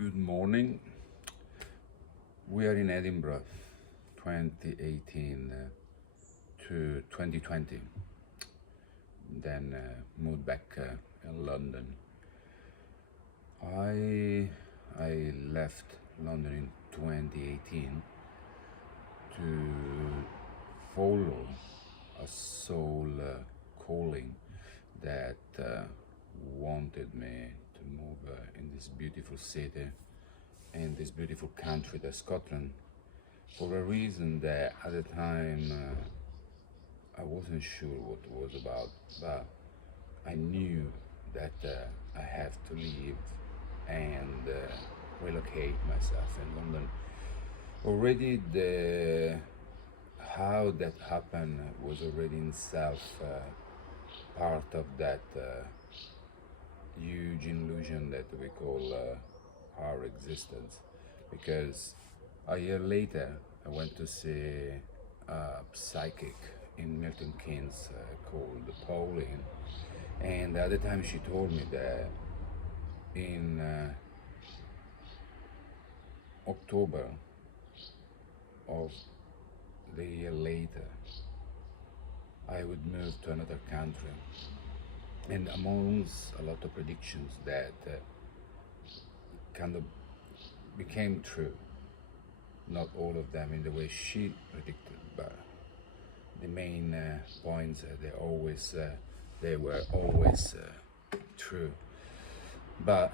Good morning. We are in Edinburgh, 2018 to 2020. Then moved back in London. I left London in 2018 to follow a soul calling that wanted me to move in this beautiful city, in this beautiful country, that's Scotland, for a reason that at the time I wasn't sure what it was about, but I knew that I have to leave and relocate myself in London. Already the how that happened was already in itself part of that huge illusion that we call our existence, because a year later I went to see a psychic in Milton Keynes called Pauline, and at the time she told me that in October of the year later I would move to another country, and amongst a lot of predictions that kind of became true, not all of them in the way she predicted, but the main points they were always true. But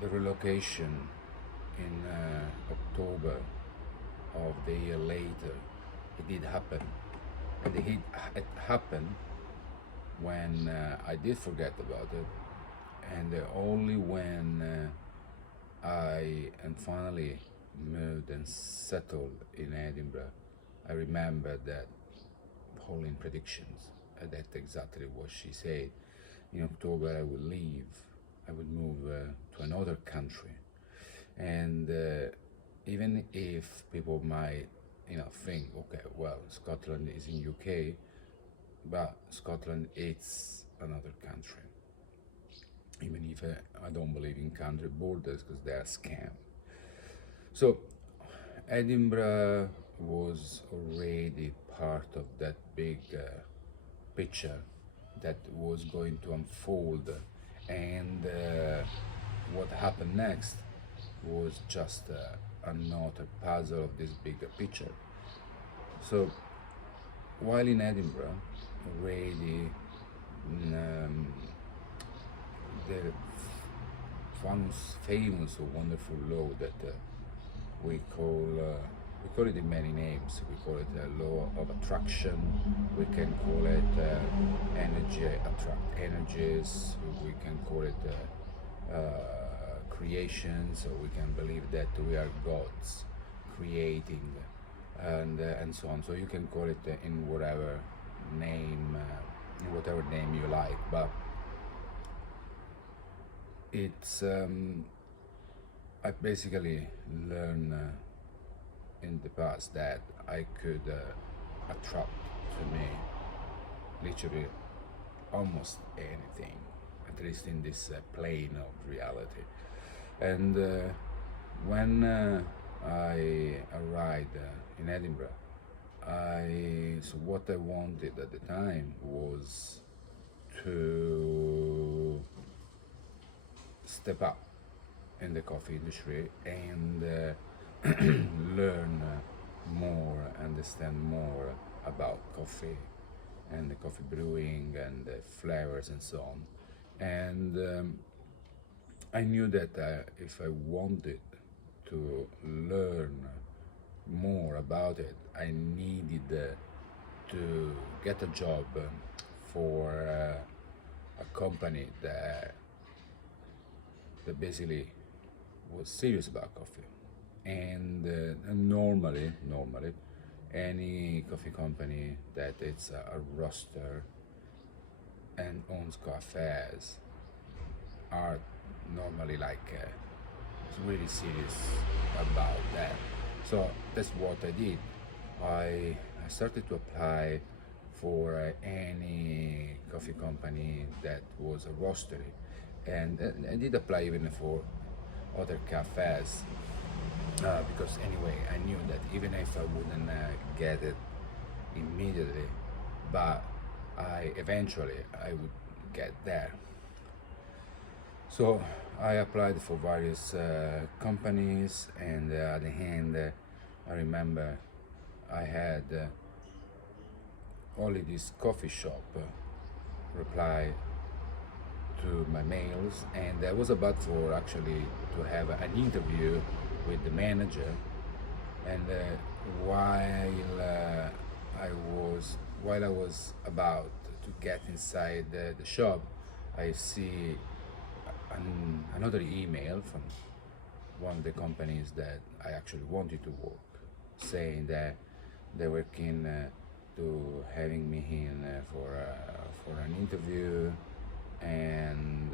the relocation in October of the year later, it did happen, and it happened when I did forget about it, and only when I finally moved and settled in Edinburgh, I remember that Pauline predictions. That's exactly what she said. In October I would leave, I would move to another country, and even if people might, think, okay, well, Scotland is in UK, but Scotland is another country. Even if I don't believe in country borders because they are scam. So Edinburgh was already part of that big picture that was going to unfold, and what happened next was just another puzzle of this bigger picture. So while in Edinburgh, already the famous or wonderful law that we call it in many names. We call it a law of attraction. We can call it energy attract energies. We can call it creations, or we can believe that we are gods creating, and so on. So you can call it in whatever name you like, but it's I basically learned in the past that I could attract to me literally almost anything, at least in this plane of reality. And when I arrived in Edinburgh, so what I wanted at the time was to step up in the coffee industry and learn more, understand more about coffee and the coffee brewing and the flavors and so on. And I knew that if I wanted to learn more about it, I needed to get a job for a company that basically was serious about coffee. And normally, any coffee company that it's a roaster and owns cafes are normally like really serious about that. So that's what I did. I started to apply for any coffee company that was a roastery, and I did apply even for other cafes, because anyway I knew that even if I wouldn't get it immediately, but I would get there. So I applied for various companies, and at the end, I remember I had only this coffee shop reply to my mails, and I was about for actually to have an interview with the manager. And I while I was about to get inside the shop, I see another email from one of the companies that I actually wanted to work, saying that they were keen to having me in for an interview, and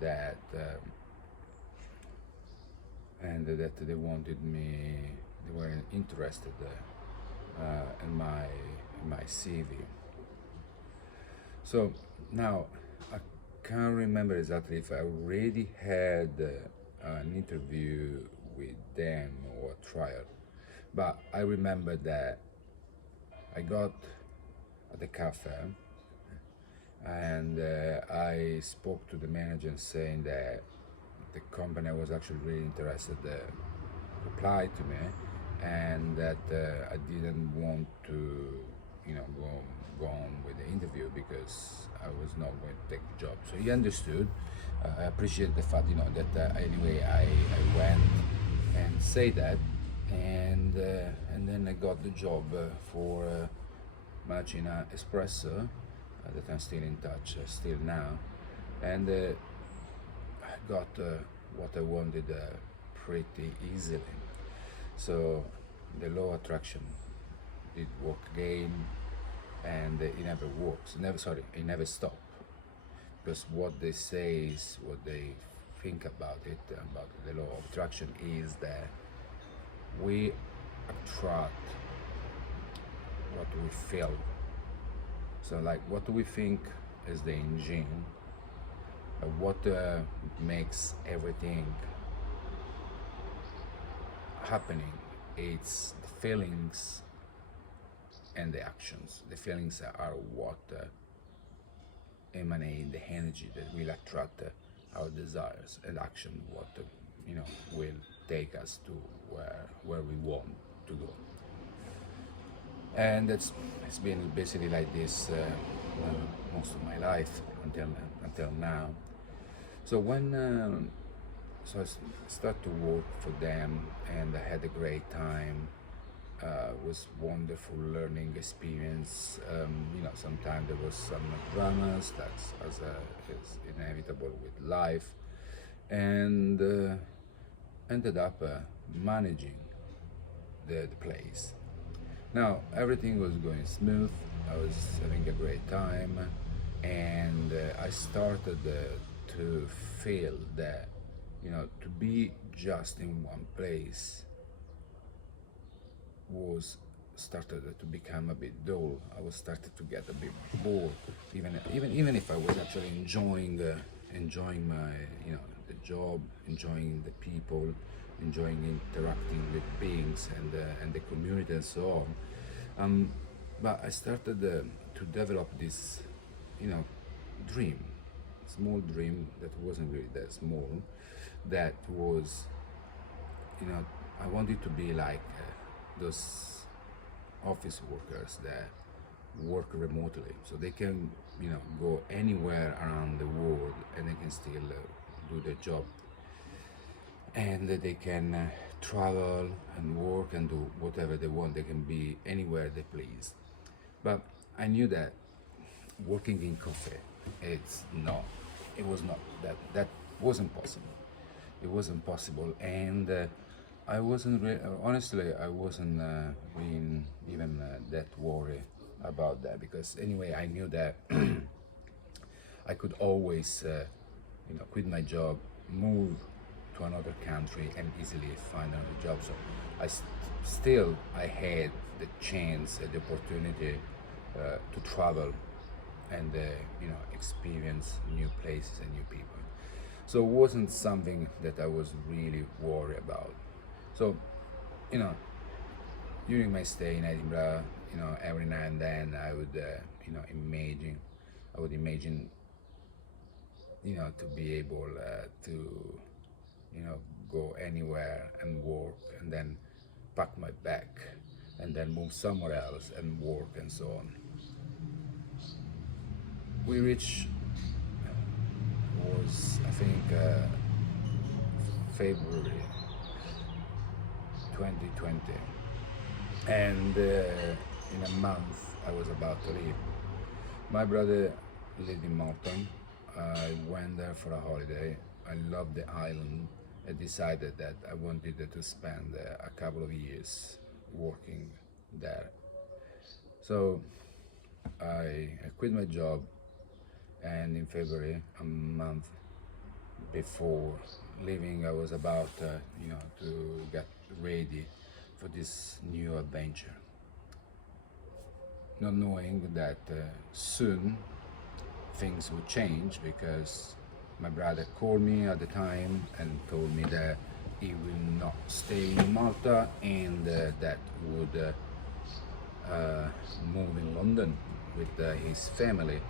that they wanted me. They were interested in my CV. So now I can't remember exactly if I already had an interview with them or a trial, but I remember that I got at the cafe, and I spoke to the manager saying that the company was actually really interested, replied to me, and that I didn't want to, go on with the interview because I was not going to take the job. So he understood. I appreciate the fact, that anyway I went and say that, and then I got the job for Macina Espresso, that I'm still in touch, still now, and I got what I wanted pretty easily. So the law of attraction did work again, and it never works. It never stopped. Because what they say is, what they think about it, about the law of attraction, is that we attract what we feel. So, like, what do we think is the engine? What makes everything happening? It's the feelings and the actions. The feelings are what emanate the energy that will attract our desires, and action what will take us to where we want to go. And it's been basically like this most of my life until now. So when so I started to work for them, and I had a great time. It was wonderful learning experience. Sometimes there was some dramas, that's as is inevitable with life, and ended up managing the place. Now everything was going smooth. I was having a great time, and I started to feel that to be just in one place was started to become a bit dull. I was started to get a bit bored, even if I was actually enjoying my the job, enjoying the people, enjoying interacting with beings and the community and so on. But I started to develop this dream, small dream that wasn't really that small. That was I wanted to be like those office workers that work remotely, so they can go anywhere around the world, and they can still do their job, and they can travel and work and do whatever they want. They can be anywhere they please. But I knew that working in coffee, it was not that wasn't possible. It wasn't possible, and I wasn't honestly, I wasn't being even that worried about that, because anyway I knew that I could always quit my job, move to another country, and easily find another job. So still I had the chance, the opportunity to travel and experience new places and new people. So it wasn't something that I was really worried about. So, you know, during my stay in Edinburgh, every now and then I would, I would imagine, to be able to, you know, go anywhere and work and then pack my bag and then move somewhere else and work and so on. We reached, was I think February 2020, and in a month I was about to leave. My brother lived in Malta. I went there for a holiday. I loved the island. I decided that I wanted to spend a couple of years working there. So I quit my job, and in February, a month before leaving, I was about, to get ready for this new adventure, not knowing that soon things would change, because my brother called me at the time and told me that he will not stay in Malta, and that would move in London with his family,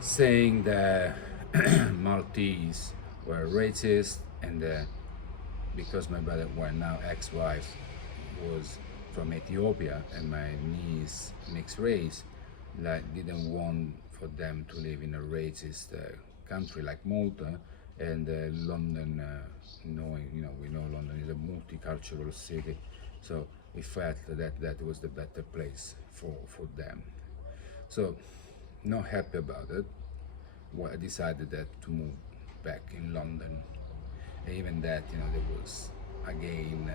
saying that Maltese were racist, and because my brother, well, now ex-wife, was from Ethiopia and my niece mixed race, like didn't want for them to live in a racist country like Malta, and London, knowing, we know London is a multicultural city, so we felt that that was the better place for them. So, not happy about it. Well, I decided that to move back in London. Even that, there was again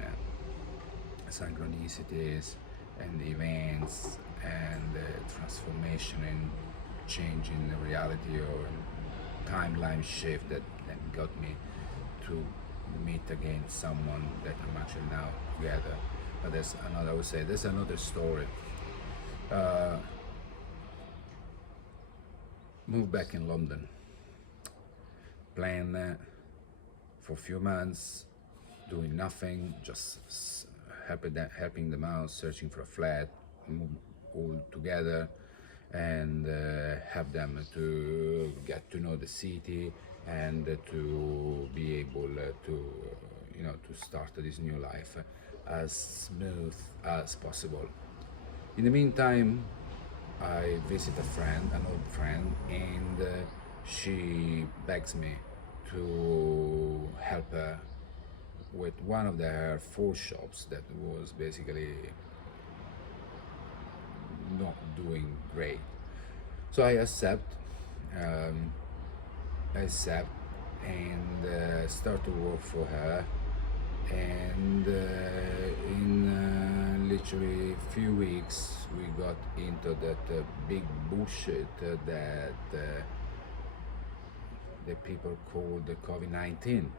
synchronicities and events and transformation and change in the reality or timeline shift that got me to meet again someone that I'm actually now together. But that's another, I would say, that's another story. Uh, Moved back in London, plan for a few months, doing nothing, just helping them out, searching for a flat, move all together, and help them to get to know the city and to be able to start this new life as smooth as possible. In the meantime, I visit a friend, an old friend, and she begs me to help her with one of her four shops that was basically not doing great. So um, I accept, and start to work for her. And in literally a few weeks, we got into that big bullshit that the people call the COVID-19.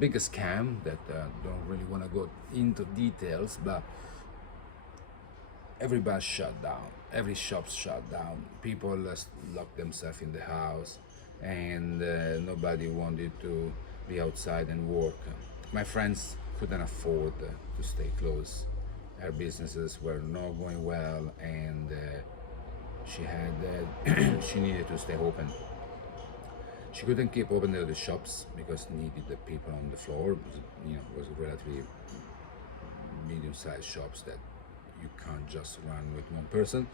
Biggest scam that don't really want to go into details, but everybody shut down. Every shop's shut down. People locked themselves in the house, and nobody wanted to be outside and work. My friends couldn't afford to stay close. Her businesses were not going well, and she had she needed to stay open. She couldn't keep open the shops because needed the people on the floor. It was relatively medium-sized shops that you can't just run with one person.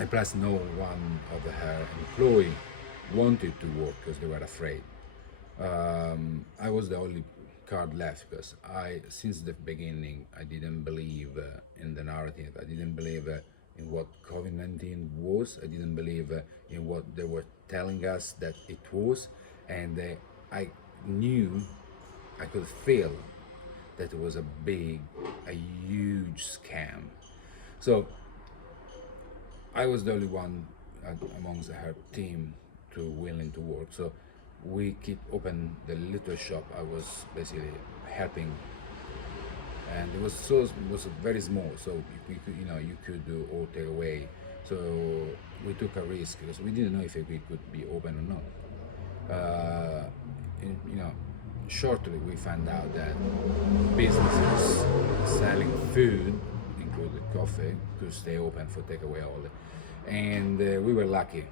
And plus, no one of her employee wanted to work because they were afraid. I was the only card left because since the beginning, I didn't believe in the narrative. I didn't believe in what COVID-19 was. I didn't believe in what they were telling us that it was, and I knew, I could feel that it was a huge scam. So I was the only one amongst her team to willing to work. So we keep open the little shop I was basically helping, and it was very small. So you could do all take away. So we took a risk because we didn't know if we could be open or not. uh, you know, shortly we found out that businesses selling food, including coffee, could stay open for takeaway only. And we were lucky,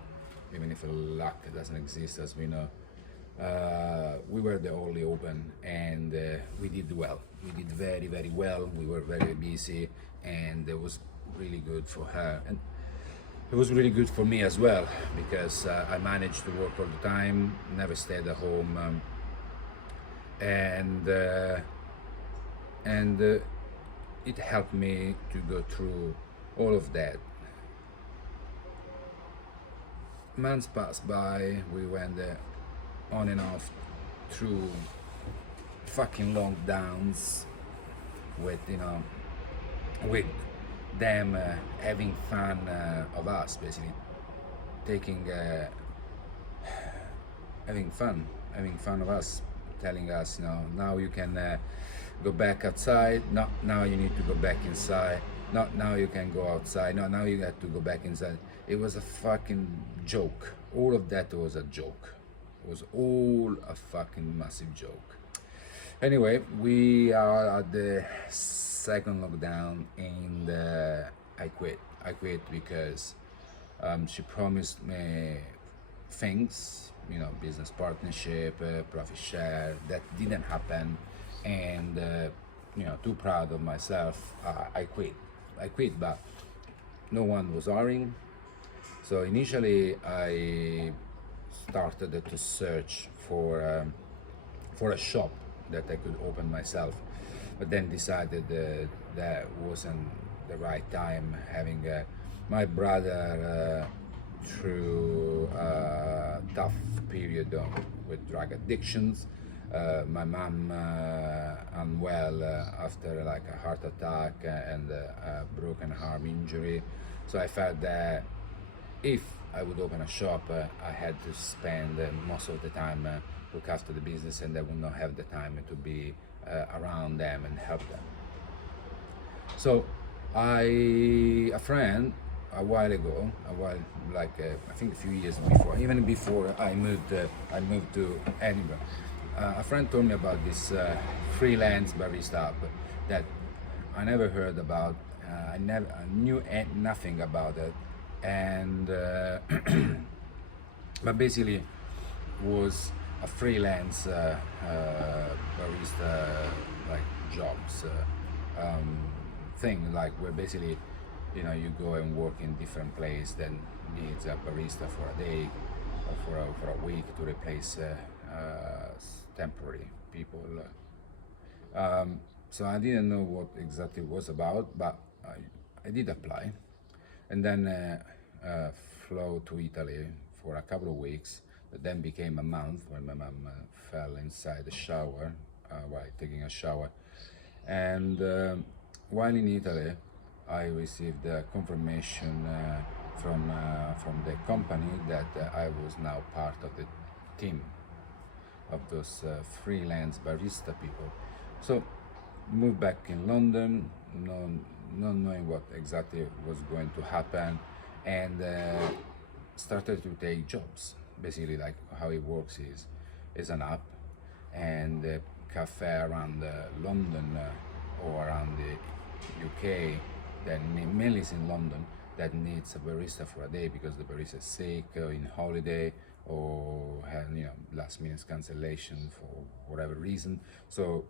even if luck doesn't exist as we know. We were the only open, and we did well. We did very, very well. We were very busy, and it was really good for her. And it was really good for me as well because I managed to work all the time, never stayed at home, and uh, and it helped me to go through all of that. Months passed by. We went on and off through fucking lockdowns with with them having fun of us, basically taking having fun of us, telling us, now you can go back outside. No, now you need to go back inside. Not now you can go outside. No, now you got to go back inside. It was a fucking joke. All of that was a joke. It was all a fucking massive joke. Anyway, we are at the second lockdown, and I quit. I quit because she promised me things, business partnership, profit share. That didn't happen, and too proud of myself. I quit. I quit, but no one was hiring. So initially, I started to search for a shop that I could open myself, but then decided that wasn't the right time. Having my brother through a tough period with drug addictions, my mom unwell after like a heart attack and a broken arm injury. So I felt that if I would open a shop, I had to spend most of the time look after the business, and I would not have the time to be around them and help them. So a friend a while ago, I think a few years before, even before I moved to Edinburgh, a friend told me about this freelance barista app that I never heard about. I knew nothing about it, and but basically was a freelance barista like jobs thing, like where basically you go and work in different place that needs a barista for a day or for a week to replace temporary people. So I didn't know what exactly it was about, but I did apply, and then flew to Italy for a couple of weeks. That then became a month when my mom fell inside the shower while taking a shower. And while in Italy, I received a confirmation from the company that I was now part of the team of those freelance barista people. So moved back in London, not knowing what exactly was going to happen, and started to take jobs. Basically, like how it works is an app, and a cafe around London or around the UK that mainly is in London that needs a barista for a day because the barista is sick or in holiday or had last minute cancellation for whatever reason. So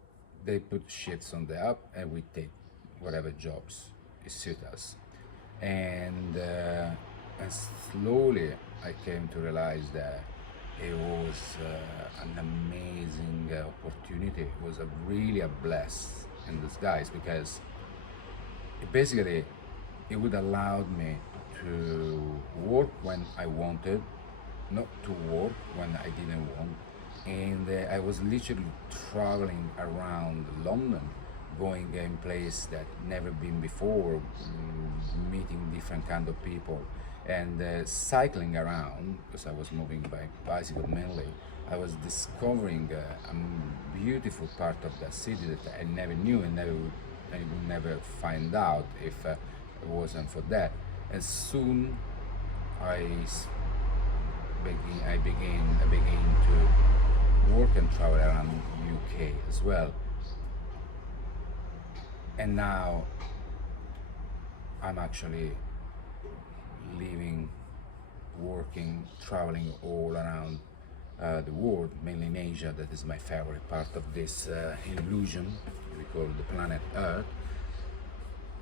they put shifts on the app, and we take whatever jobs suit us. And slowly I came to realize that it was an amazing opportunity. It was really a bless in disguise because it would allow me to work when I wanted, not to work when I didn't want. And I was literally traveling around London, going in place that never been before, meeting different kind of people, and cycling around because I was moving by bicycle mainly. I was discovering a beautiful part of the city that I never knew and I would never find out if it wasn't for that. And soon I I began to work and travel around UK as well, and now I'm actually living, working, traveling all around the world, mainly in Asia. That is my favorite part of this illusion we call the planet Earth,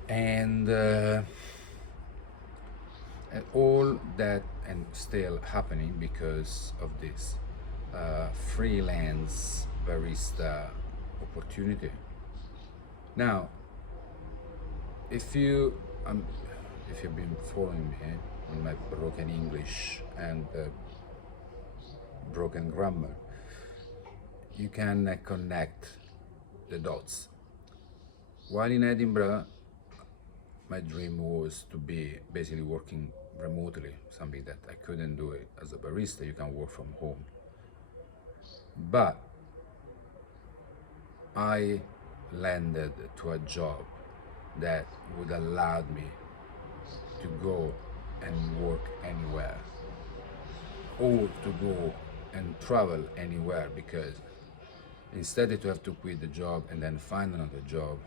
and all that and still happening because of this freelance barista opportunity. Now, if you if you've been following me on my broken English and broken grammar, you can connect the dots. While in Edinburgh, my dream was to be basically working remotely, something that I couldn't do it as a barista. You can work from home. But I landed to a job that would allow me to go and work anywhere, or to go and travel anywhere, because instead to have to quit the job and then find another job,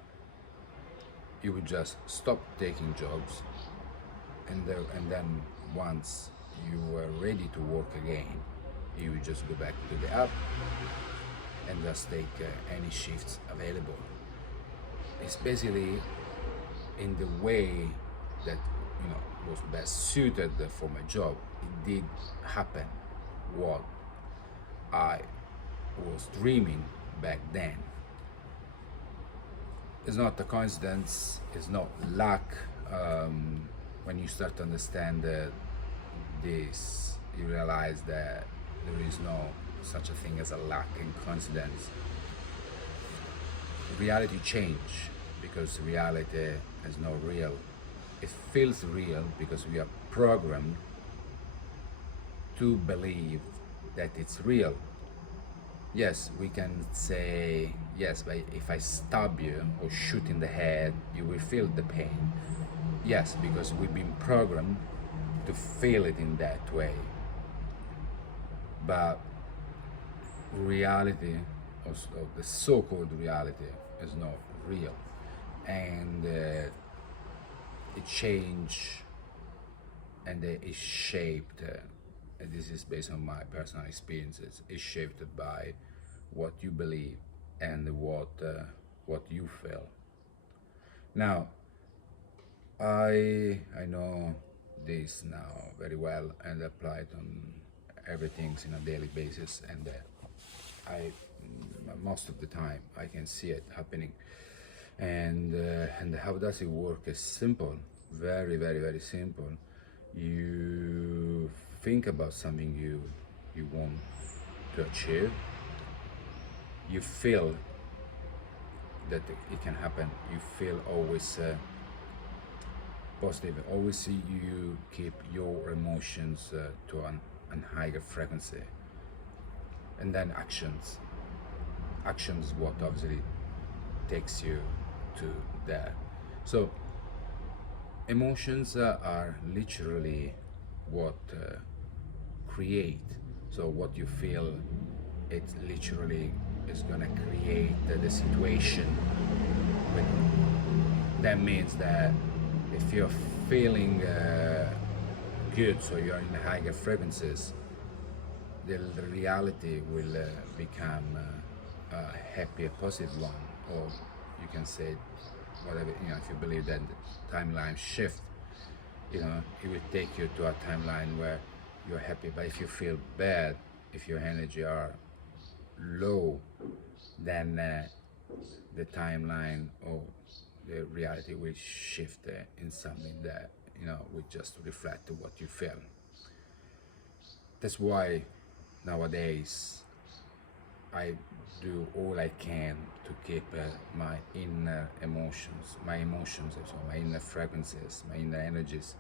you would just stop taking jobs, and then once you were ready to work again, you would just go back to the app and just take any shifts available. It's basically in the way that was best suited for my job. It did happen what I was dreaming back then. It's not a coincidence, it's not luck. When you start to understand this, you realize that there is no such a thing as a luck and coincidence. Reality change, because reality is not real. It feels real because we are programmed to believe that it's real. Yes, we can say, yes, but if I stab you or shoot in the head, you will feel the pain. Yes, because we've been programmed to feel it in that way. But reality, or the so-called reality, is not real. And it changed, and it is shaped, and this is based on my personal experiences, is shaped by what you believe and what you feel. Now, I know this now very well and apply it on everything in a daily basis, and I most of the time I can see it happening. And how does it work? Is simple, very very simple. You think about something you want to achieve. You feel that it can happen. You feel always positive. Always you keep your emotions to an higher frequency. And then actions. Actions is what obviously takes you to there. So emotions are literally what create. So what you feel, it literally is gonna create the situation. That means that if you're feeling good, so you're in higher frequencies, the reality will become a happy, positive one. Or you can say whatever, if you believe that the timeline shift, it will take you to a timeline where you're happy. But if you feel bad, if your energy are low, then the timeline or the reality will shift in something that will just reflect what you feel. That's why nowadays I do all I can to keep my inner emotions, so my inner frequencies, my inner energies,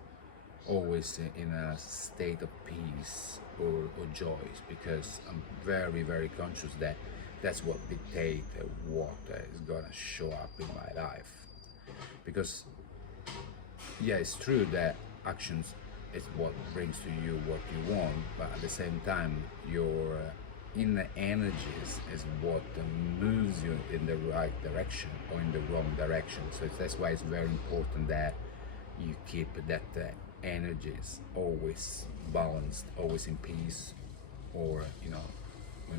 always in a state of peace or joy, because I'm very, very conscious that that's what dictates what is gonna show up in my life. Because yeah, it's true that actions is what brings to you what you want, but at the same time, your inner energies is what moves you in the right direction or in the wrong direction. So that's why it's very important that you keep that energies always balanced, always in peace, or in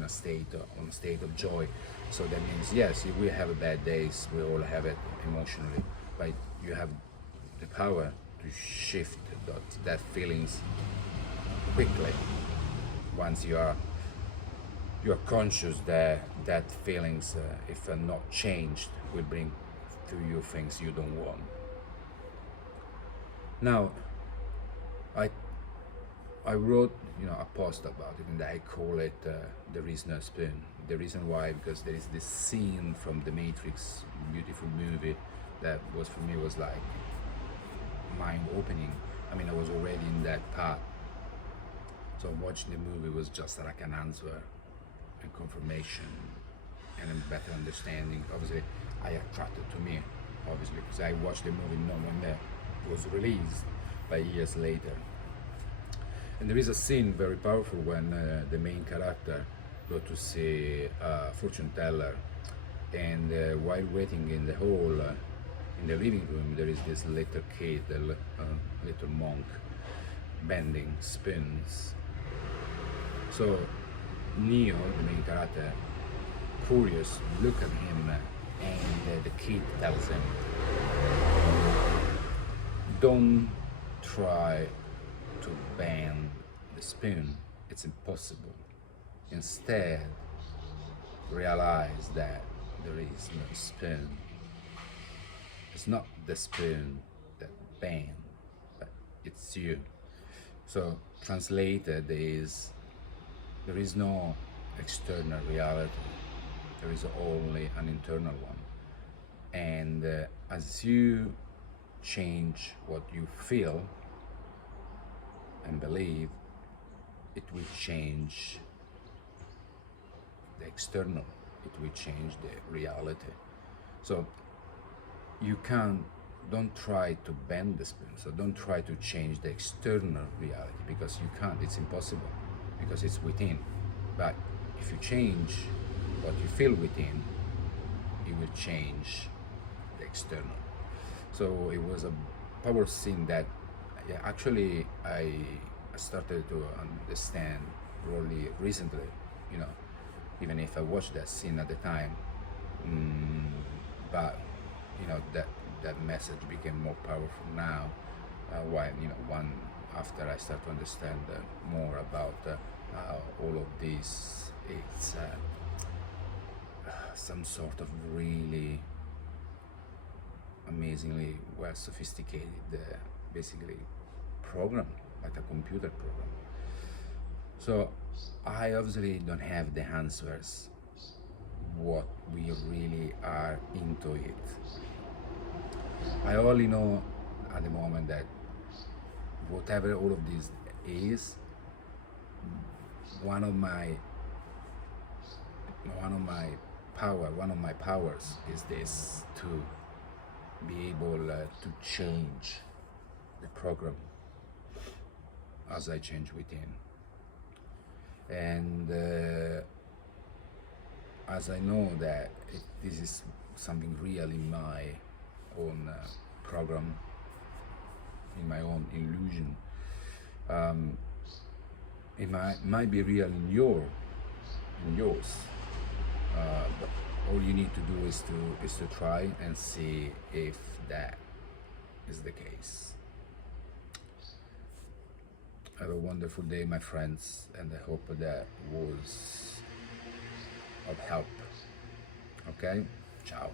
a state of joy. So that means, yes, you will have bad days, we all have it emotionally, but you have the power to shift that feelings quickly once you're conscious that feelings, if not changed, will bring to you things you don't want. Now, I I wrote, a post about it, and I call it "There Is No Spoon." The reason why, because there is this scene from The Matrix, beautiful movie, that was for me was like mind-opening. I mean, I was already in that path, so watching the movie was just like an answer and confirmation and a better understanding. Obviously, I attracted to me, obviously, because I watched the movie not when it was released, but years later. And there is a scene very powerful when the main character go to see a fortune teller, and while waiting in the hall, in the living room, there is this little kid, little monk, bending spoons. So Neo, the main character, curious, look at him, and the kid tells him, "Don't try to bend the spoon, it's impossible. Instead, realize that there is no spoon. It's not the spoon that bends, but it's you." So, translated is, there is no external reality, there is only an internal one. And as you change what you feel and believe, it will change the external, it will change the reality. So don't try to bend the spoon, so don't try to change the external reality, because you can't, it's impossible, because it's within. But if you change what you feel within, it will change the external. So it was a power scene that, yeah, actually I started to understand really recently, even if I watched that scene at the time. But that message became more powerful now, while one after I start to understand more about how all of this, it's some sort of really amazingly well sophisticated, basically program, like a computer program. So I obviously don't have the answers what we really are into it. I only know at the moment that whatever all of this is, one of my one of my powers is this, to be able to change the program as I change within. And as I know that this is something real in my own program, in my own illusion, it might be real in yours. But all you need to do is to try and see if that is the case. Have a wonderful day, my friends, and I hope that was of help. Okay? Ciao.